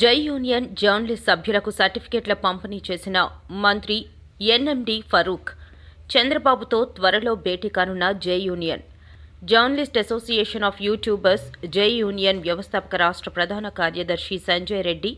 జై union journalist సభ్యులకు సర్టిఫికెట్ల పంపిణీ చేసిన మంత్రి ఎన్ఎండి ఫరూక్. చంద్రబాబుతో త్వరలో భేటీ కానున్న J union. Journalist association of YouTubers J union వ్యవస్థాపక రాష్ట్ర ప్రధాన కార్యదర్శి సంజయ్ రెడ్డి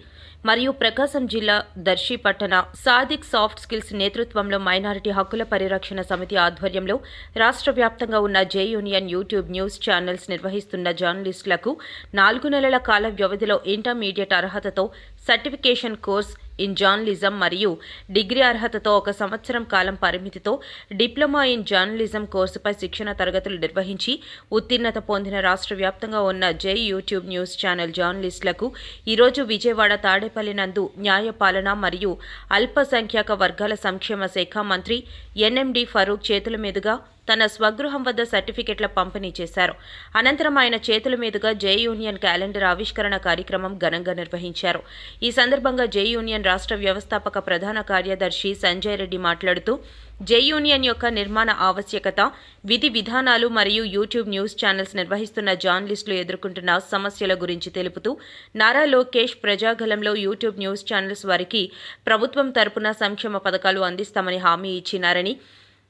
మరియు ప్రకాశం జిల్లా దర్శి పట్టణ సాదిక్ సాఫ్ట్ స్కిల్స్ నేతృత్వంలో మైనారిటీ హక్కుల పరిరక్షణ సమితి ఆధ్వర్యంలో రాష్ట్ర వ్యాప్తంగా ఉన్న J union YouTube news channels నిర్వహిస్తున్న జర్నలిస్టులకు నాలుగు నెలల కాల వ్యవధిలో ఇంటర్మీడియట్ అర్హతతో సర్టిఫికేషన్ కోర్స్ ఇన్ జర్నలిజం మరియు డిగ్రీ అర్హతతో ఒక సంవత్సరం కాలం పరిమితితో డిప్లొమా ఇన్ జర్నలిజం కోర్సుపై శిక్షణ తరగతులు నిర్వహించి ఉత్తీర్ణత పొందిన రాష్ట్ర వ్యాప్తంగా ఉన్న జై యూట్యూబ్ న్యూస్ ఛానల్ జర్నలిస్టులకు ఈరోజు విజయవాడ తాడేపల్లి నందు న్యాయపాలన మరియు అల్పసంఖ్యాక వర్గాల సంక్షేమ శాఖ మంత్రి ఎన్ఎండి ఫరూక్ చేతుల మీదుగా తన స్వగృహం వద్ద సర్టిఫికెట్ల పంపిణీ చేశారు. అనంతరం ఆయన చేతుల మీదుగా జై యూనియన్ క్యాలెండర్ ఆవిష్కరణ కార్యక్రమం ఘనంగా నిర్వహించారు. ఈ సందర్భంగా జై యూనియన్ రాష్ట్ర వ్యవస్థాపక ప్రధాన కార్యదర్శి సంజయ్ రెడ్డి మాట్లాడుతూ జై యూనియన్ యొక్క నిర్మాణ ఆవశ్యకత విధి విధానాలు మరియు యూట్యూబ్ న్యూస్ ఛానల్స్ నిర్వహిస్తున్న జర్నలిస్టులు ఎదుర్కొంటున్న సమస్యల గురించి తెలుపుతూ నారా లోకేష్ ప్రజాగలంలో యూట్యూబ్ న్యూస్ ఛానల్స్ వారికి ప్రభుత్వం తరపున సంక్షేమ పథకాలు అందిస్తామని హామీ ఇచ్చినారని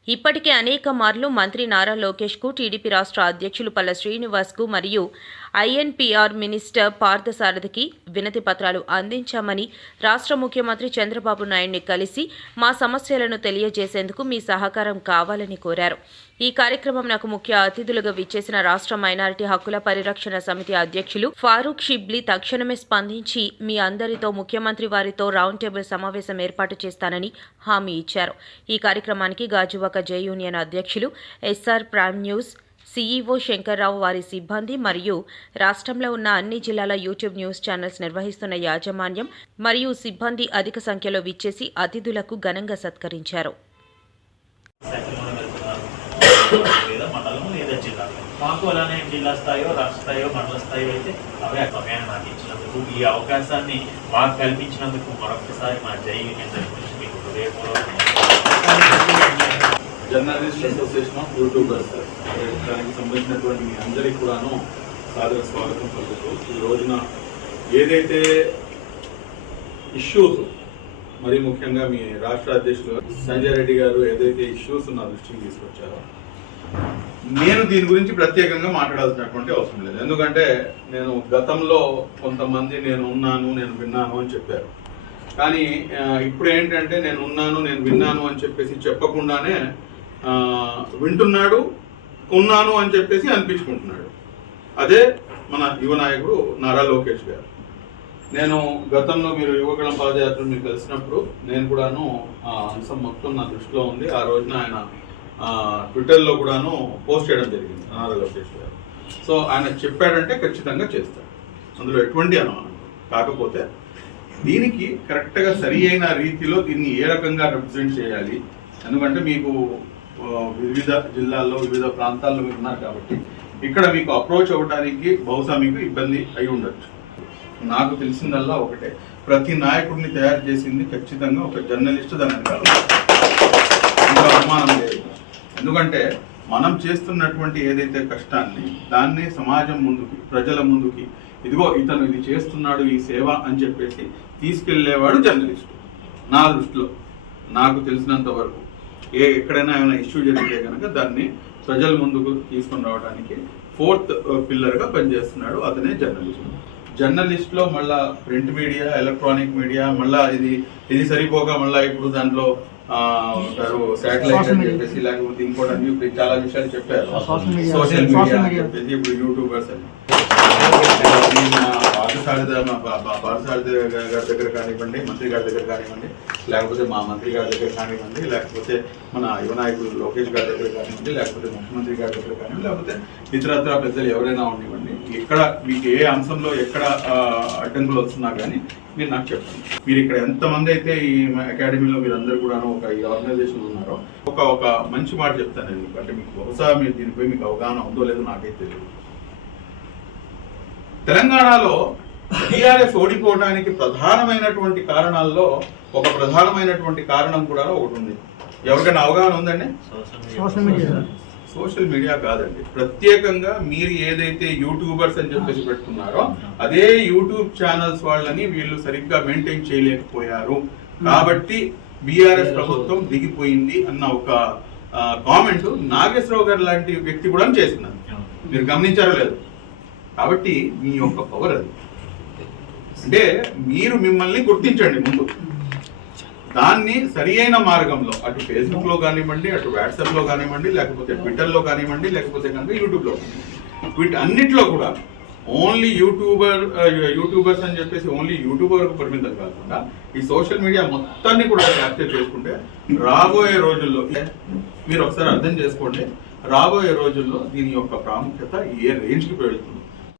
ఇప్పటికే అనేక మార్లు మంత్రి నారా లోకేష్కు టీడీపీ రాష్ట్ర అధ్యక్షులు పల్ల శ్రీనివాస్కు మరియు ఐఎన్పిఆర్ మినిస్టర్ పార్థసారథికి వినతి పత్రాలు అందించామని రాష్ట్ర ముఖ్యమంత్రి చంద్రబాబు నాయుడిని కలిసి మా సమస్యలను తెలియజేసేందుకు మీ సహకారం కావాలని కోరారు. ఈ కార్యక్రమం నాకు ముఖ్య అతిథులుగా విచ్చేసిన రాష్ట్ర మైనారిటీ హక్కుల పరిరక్షణ సమితి అధ్యక్షులు ఫారూక్ షిబ్లీ తక్షణమే స్పందించి మీ అందరితో ముఖ్యమంత్రి వారితో రౌండ్ టేబుల్ సమావేశం ఏర్పాటు చేస్తానని హామీ ఇచ్చారు. ఈ కార్యక్రమానికి గాజువాక జే యూనియన్ అధ్యక్షులు SR prime news CEO Shankarrao వారి సిబ్బంది మరియు రాష్ట్రంలో ఉన్న అన్ని జిల్లాల యూట్యూబ్ న్యూస్ ఛానల్స్ నిర్వహిస్తున్న యాజమాన్యం మరియు సిబ్బంది అధిక సంఖ్యలో విచ్చేసి అతిథులకు ఘనంగా సత్కరించారు. మాకు అలానే జిల్లా స్థాయో రాష్ట్ర స్థాయో మండల స్థాయో అయితే అవే సమయాన్ని నాకు ఇచ్చినందుకు ఈ అవకాశాన్ని మాకు కల్పించినందుకు మరొకసారి మా జై యూనియన్ తరఫు నుంచి మీకు హృదయపూర్వకంగా జర్నలిస్ట్ అసోసియేషన్ ఆఫ్ యూట్యూబర్స్. దానికి సంబంధించినటువంటి మీ అందరికీ కూడాను సాదర స్వాగతం పలుకుతూ ఈ రోజున ఏదైతే ఇష్యూస్ మరి ముఖ్యంగా మీ రాష్ట్ర అధ్యక్షులు సంజయ్ రెడ్డి గారు ఏదైతే ఇష్యూస్ నా దృష్టికి తీసుకొచ్చారో నేను దీని గురించి ప్రత్యేకంగా మాట్లాడాల్సినటువంటి అవసరం లేదు. ఎందుకంటే నేను గతంలో కొంతమంది నేను ఉన్నాను నేను విన్నాను అని చెప్పారు. కానీ ఇప్పుడు ఏంటంటే నేను ఉన్నాను నేను విన్నాను అని చెప్పేసి చెప్పకుండానే వింటున్నాడు ఉన్నాను అని చెప్పేసి అనిపించుకుంటున్నాడు. అదే మన యువ నాయకుడు నారా లోకేష్ గారు. నేను గతంలో మీరు యువకులం పాదయాత్ర మీరు కలిసినప్పుడు నేను కూడాను ఆ అంశం మొత్తం నా దృష్టిలో ఉంది. ఆ రోజున ఆయన ట్విట్టర్లో కూడాను పోస్ట్ చేయడం జరిగింది నారా లోకేష్ గారు. సో ఆయన చెప్పాడంటే ఖచ్చితంగా చేస్తాడు. అందులో ఎటువంటి అనుమానం కాకపోతే దీనికి కరెక్ట్గా సరి అయిన రీతిలో దీన్ని ఏ రకంగా రిప్రజెంట్ చేయాలి? ఎందుకంటే మీకు వివిధ జిల్లాల్లో వివిధ ప్రాంతాల్లో మీరు ఉన్నారు కాబట్టి ఇక్కడ మీకు అప్రోచ్ అవ్వడానికి బహుశా మీకు ఇబ్బంది అయి ఉండొచ్చు. నాకు తెలిసిందల్లా ఒకటే ప్రతి నాయకుడిని తయారు చేసింది ఖచ్చితంగా ఒక జర్నలిస్ట్ దాని వెనకాల ఇంకా అనుమానం లేదు. ఎందుకంటే మనం చేస్తున్నటువంటి ఏదైతే కష్టాన్ని దాన్ని సమాజం ముందుకి ప్రజల ముందుకి ఇదిగో ఇతను ఇది చేస్తున్నాడు ఈ సేవ అని చెప్పేసి తీసుకెళ్ళేవాడు జర్నలిస్ట్ నా దృష్టిలో నాకు తెలిసినంత వరకు. ఏ ఎక్కడైనా ఏమైనా ఇష్యూ జరిగితే కనుక దాన్ని ప్రజల ముందుకు తీసుకొని రావడానికి ఫోర్త్ పిల్లర్గా పనిచేస్తున్నాడు అతనే జర్నలిస్ట్ జర్నలిస్ట్లో మళ్ళా ప్రింట్ మీడియా ఎలక్ట్రానిక్ మీడియా మళ్ళా ఇది ఇది సరిపోగా మళ్ళా ఇప్పుడు దాంట్లో శాటిలైట్ అని చెప్పేసి లేకపోతే ఇంకోటి చాలా విషయాలు చెప్పారు. సోషల్ మీడియా అని. చెప్పేసి ఇప్పుడు యూట్యూబర్స్ అని పాఠశాల పాఠశాల గారి దగ్గర కానివ్వండి మంత్రి గారి దగ్గర కానివ్వండి లేకపోతే మా మంత్రి గారి దగ్గర కానివ్వండి లేకపోతే మన యువ నాయకులు లోకేష్ గారి దగ్గర కానివ్వండి లేకపోతే ముఖ్యమంత్రి గారి దగ్గర కానివ్వండి లేకపోతే ఇతరత్ర పెద్దలు ఎవరైనా ఉండివ్వండి ఎక్కడ మీకు ఏ అంశంలో ఎక్కడ అడ్డంకులు వస్తున్నా కానీ మీరు నాకు చెప్పండి. మీరు ఇక్కడ ఎంతమంది అయితే ఈ అకాడమీలో మీరు అందరు కూడా ఒక ఈ ఆర్గనైజేషన్ ఉన్నారో ఒక ఒక మంచి మాట చెప్తాను నేను. అంటే మీకు బహుశా మీరు దీనిపై మీకు అవగాహన ఉందో లేదో నాకైతే తెలియదు. తెలంగాణలో టీఆర్ఎస్ ఓడిపోవడానికి ప్రధానమైనటువంటి కారణాల్లో ఒక ప్రధానమైనటువంటి కారణం కూడా ఒకటి ఉంది. ఎవరికైనా అవగాహన ఉందండి? Social media. సోషల్ మీడియా కాదండి. ప్రత్యేకంగా మీరు ఏదైతే యూట్యూబర్స్ అని చెప్పేసి పెట్టుకున్నారో అదే యూట్యూబ్ ఛానల్స్ వాళ్ళని వీళ్ళు సరిగ్గా మెయింటైన్ చేయలేకపోయారు. కాబట్టి బీఆర్ఎస్ ప్రభుత్వం దిగిపోయింది అన్న ఒక కామెంట్ నాగేశ్వరరావు గారు లాంటి వ్యక్తి కూడా చేస్తున్నారు. మీరు గమనించారో లేదు. కాబట్టి మీ యొక్క పవర్ అది. అంటే మీరు మిమ్మల్ని గుర్తించండి ముందు. దాన్ని సరి అయిన మార్గంలో అటు ఫేస్బుక్లో కానివ్వండి అటు వాట్సాప్లో కానివ్వండి లేకపోతే ట్విట్టర్లో కానివ్వండి లేకపోతే కనుక యూట్యూబ్లో అన్నిట్లో కూడా ఓన్లీ యూట్యూబర్ యూట్యూబర్స్ అని చెప్పేసి ఓన్లీ యూట్యూబ్ వరకు పరిమితం కాకుండా ఈ సోషల్ మీడియా మొత్తాన్ని కూడా క్యాప్చర్ చేసుకుంటే రాబోయే రోజుల్లో మీరు ఒకసారి అర్థం చేసుకోండి రాబోయే రోజుల్లో దీని యొక్క ప్రాముఖ్యత ఏ రేంజ్కి పెరుగుతుంది?